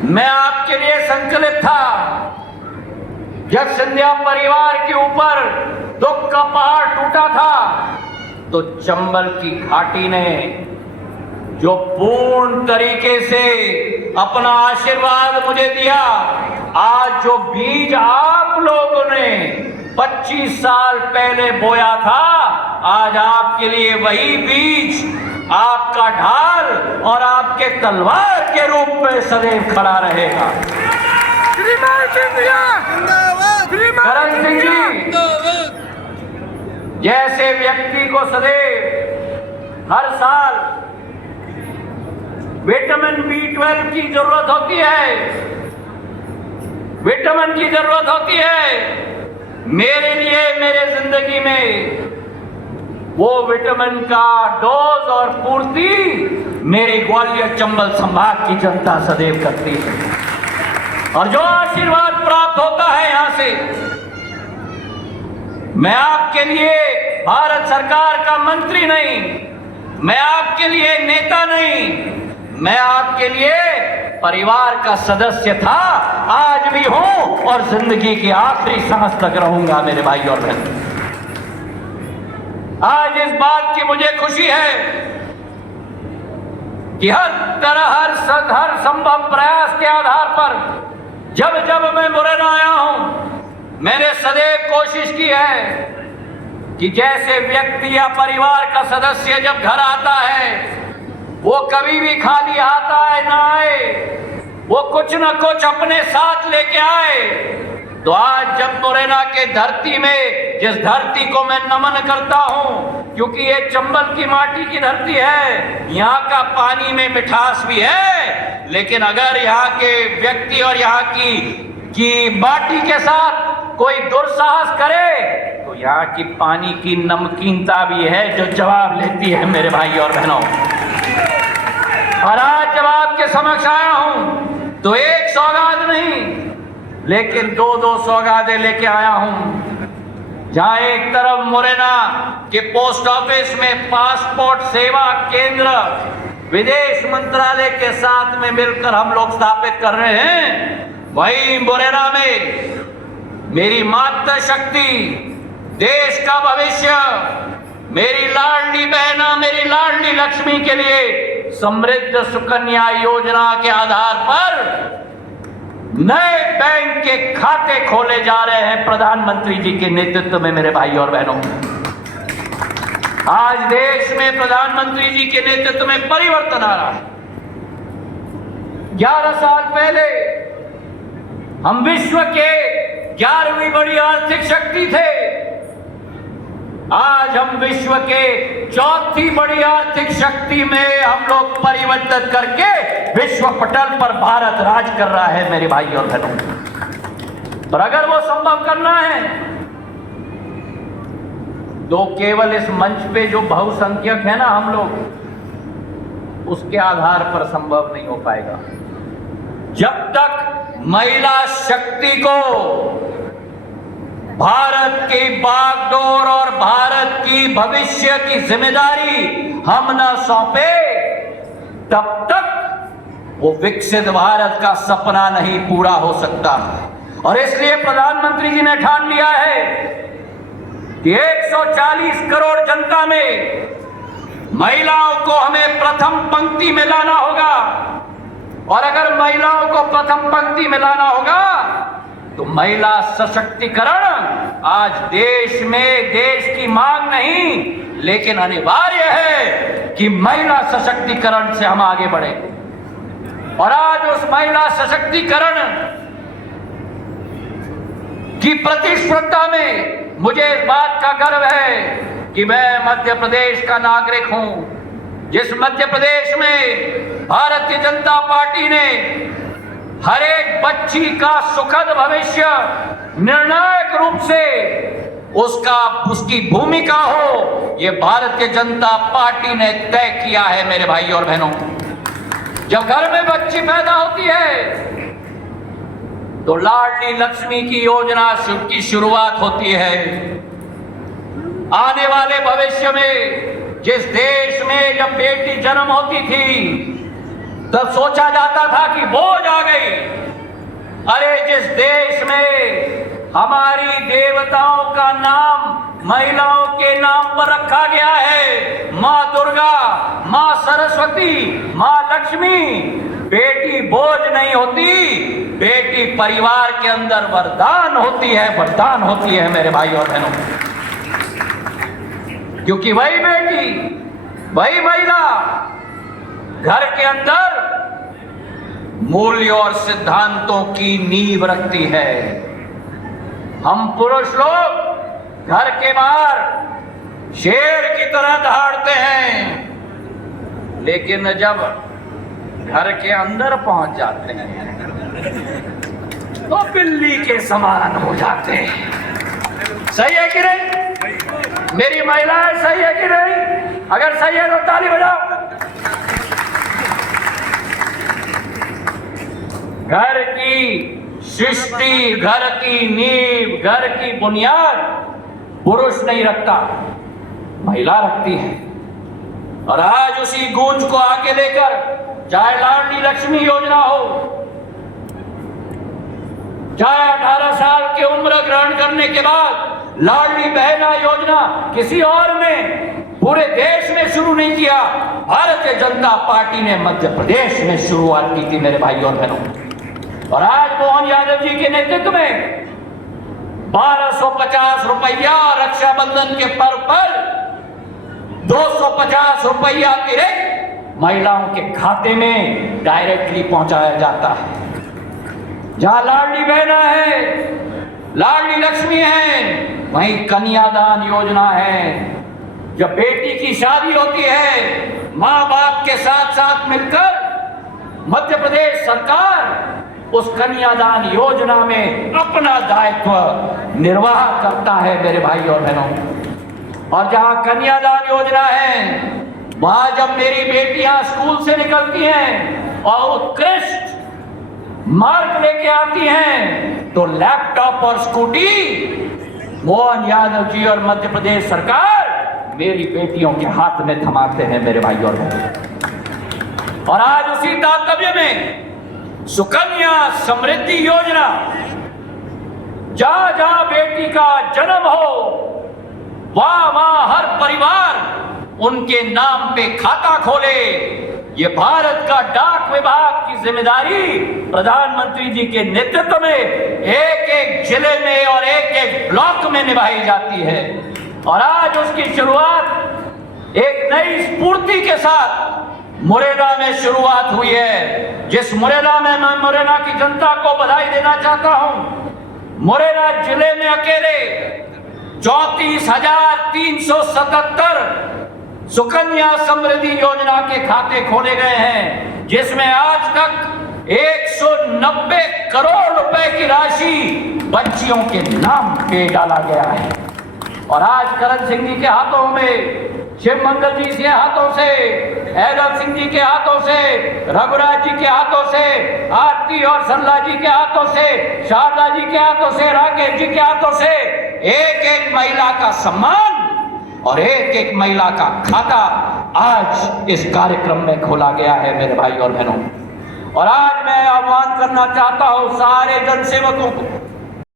मैं आपके लिए संकल्पित था। जब सिंधिया परिवार के ऊपर दुख का पहाड़ टूटा था तो चंबल की घाटी ने जो पूर्ण तरीके से अपना आशीर्वाद मुझे दिया, आज जो बीज आप लोगों ने 25 साल पहले बोया था, आज आपके लिए वही बीज आपका ढाल और आपके तलवार के रूप में सदैव खड़ा रहेगा। करण सिंह जी जैसे व्यक्ति को सदैव हर साल विटामिन B12 की जरूरत होती है, विटामिन की जरूरत होती है, मेरे लिए मेरे जिंदगी में वो विटामिन का डोज और पूर्ति मेरे ग्वालियर चंबल संभाग की जनता सदैव करती है। और जो आशीर्वाद प्राप्त होता है यहां से, मैं आपके लिए भारत सरकार का मंत्री नहीं, मैं आपके लिए नेता नहीं, मैं आपके लिए परिवार का सदस्य था, आज भी हूं और जिंदगी की आखिरी सांस तक रहूंगा मेरे भाई और बहन। आज इस बात की मुझे खुशी है कि हर तरह हर संभव प्रयास के आधार पर जब जब मैं मुरैना आया हूं, मैंने सदैव कोशिश की है कि जैसे व्यक्ति या परिवार का सदस्य जब घर आता है वो कभी भी खाली हाथ आए ना आए, वो कुछ न कुछ अपने साथ लेके आए। तो आज जब मुरैना के धरती में, जिस धरती को मैं नमन करता हूं, क्योंकि ये चंबल की माटी की धरती है, यहाँ का पानी में मिठास भी है, लेकिन अगर यहाँ के व्यक्ति और यहाँ की माटी के साथ कोई दुस्साहस करे तो यहाँ की पानी की नमकीनता भी है जो जवाब लेती है मेरे भाई और बहनों। और आज जब आपके समक्ष आया हूं तो एक सौगात नहीं लेकिन दो सौगातें लेके आया हूं। जहां एक तरफ मुरैना के पोस्ट ऑफिस में पासपोर्ट सेवा केंद्र विदेश मंत्रालय के साथ में मिलकर हम लोग स्थापित कर रहे हैं, वहीं मुरैना में मेरी मातृशक्ति, देश का भविष्य, मेरी लाडली बहना, मेरी लाडली लक्ष्मी के लिए समृद्ध सुकन्या योजना के आधार पर नए बैंक के खाते खोले जा रहे हैं प्रधानमंत्री जी के नेतृत्व में मेरे भाई और बहनों। आज देश में प्रधानमंत्री जी के नेतृत्व में परिवर्तन आ रहा है। 11 साल पहले हम विश्व के 11वीं बड़ी आर्थिक शक्ति थे, आज हम विश्व के 4थी बड़ी आर्थिक शक्ति में हम लोग परिवर्तित करके विश्व पटल पर भारत राज कर रहा है मेरे भाई और बहनों। पर अगर वो संभव करना है तो केवल इस मंच पे जो बहुसंख्यक है ना हम लोग, उसके आधार पर संभव नहीं हो पाएगा। जब तक महिला शक्ति को भारत की बागडोर और भारत की भविष्य की जिम्मेदारी हम न सौंपे, तब तक वो विकसित भारत का सपना नहीं पूरा हो सकता। और इसलिए प्रधानमंत्री जी ने ठान लिया है कि 140 करोड़ जनता में महिलाओं को हमें प्रथम पंक्ति में लाना होगा। और अगर महिलाओं को प्रथम पंक्ति में लाना होगा तो महिला सशक्तिकरण आज देश में देश की मांग नहीं, लेकिन अनिवार्य है कि महिला सशक्तिकरण से हम आगे बढ़े। और आज उस महिला सशक्तिकरण की प्रतिस्पर्धा में मुझे इस बात का गर्व है कि मैं मध्य प्रदेश का नागरिक हूं, जिस मध्य प्रदेश में भारतीय जनता पार्टी ने हर एक बच्ची का सुखद भविष्य निर्णायक रूप से उसकी भूमिका हो, ये भारतीय जनता पार्टी ने तय किया है मेरे भाई और बहनों। जब घर में बच्ची पैदा होती है तो लाडली लक्ष्मी की योजना की शुरुआत होती है। आने वाले भविष्य में जिस देश में जब बेटी जन्म होती थी तब सोचा जाता था कि बोझ आ गई, अरे जिस देश में हमारी देवताओं का नाम महिलाओं के नाम पर रखा गया है, माँ दुर्गा, माँ सरस्वती, माँ लक्ष्मी, बेटी बोझ नहीं होती, बेटी परिवार के अंदर वरदान होती है, वरदान होती है मेरे भाई और बहनों। क्योंकि वही बेटी, वही महिला घर के अंदर मूल्य और सिद्धांतों की नींव रखती है। हम पुरुष लोग घर के बाहर शेर की तरह दहाड़ते हैं, लेकिन जब घर के अंदर पहुंच जाते हैं तो बिल्ली के समान हो जाते हैं। सही है कि नहीं? मेरी महिलाएं सही है कि नहीं? अगर सही है तो ताली बजाओ। घर की सृष्टि, घर की नींव, घर की बुनियाद पुरुष नहीं रखता, महिला रखती है। और आज उसी गूंज को आगे लेकर, चाहे लाडली लक्ष्मी योजना हो, चाहे 18 साल की उम्र ग्रहण करने के बाद लाडली बहना योजना किसी और ने पूरे देश में शुरू नहीं किया, भारतीय जनता पार्टी ने मध्य प्रदेश में शुरुआत की थी मेरे भाई और बहनों। और आज मोहन यादव जी के नेतृत्व में 1250 रुपया रक्षाबंधन के पर्व पर 250 रुपया अतिरिक्त महिलाओं के खाते में डायरेक्टली पहुंचाया जाता है। जहां लाडली बहना है, लाडली लक्ष्मी है, वहीं कन्यादान योजना है। जब बेटी की शादी होती है, मां बाप के साथ साथ मिलकर मध्य प्रदेश सरकार उस कन्यादान योजना में अपना दायित्व निर्वाह करता है मेरे भाई और बहनों। और जहां कन्यादान योजना है, वहां जब मेरी बेटियां स्कूल से निकलती हैं और उत्कृष्ट मार्क लेके आती हैं, तो लैपटॉप और स्कूटी मोहन यादव जी और मध्य प्रदेश सरकार मेरी बेटियों के हाथ में थमाते हैं मेरे भाई और बहनों। और आज उसी ताकव्य में सुकन्या समृद्धि योजना, जहां जहां बेटी का जन्म हो, वहां वहां हर परिवार उनके नाम पे खाता खोले। ये भारत का डाक विभाग की जिम्मेदारी प्रधानमंत्री जी के नेतृत्व में एक एक जिले में और एक एक ब्लॉक में निभाई जाती है। और आज उसकी शुरुआत एक नई स्फूर्ति के साथ मुरैना में शुरुआत हुई है, जिस मुरैना में मैं मुरैना की जनता को बधाई देना चाहता हूं। मुरैना जिले में अकेले 34,377 सुकन्या समृद्धि योजना के खाते खोले गए हैं, जिसमें आज तक 190 करोड़ रुपए की राशि बच्चियों के नाम पे डाला गया है। और आज करण सिंह जी के हाथों में, शिव मंगल जी के हाथों से, ऐदल सिंह जी के हाथों से, रघुराज जी के हाथों से, आरती और सरला जी के हाथों से, शारदा जी के हाथों से, राकेश जी के हाथों से एक एक महिला का सम्मान और एक एक महिला का खाता आज इस कार्यक्रम में खोला गया है मेरे भाई और बहनों। और आज मैं आह्वान करना चाहता हूं सारे जनसेवकों को,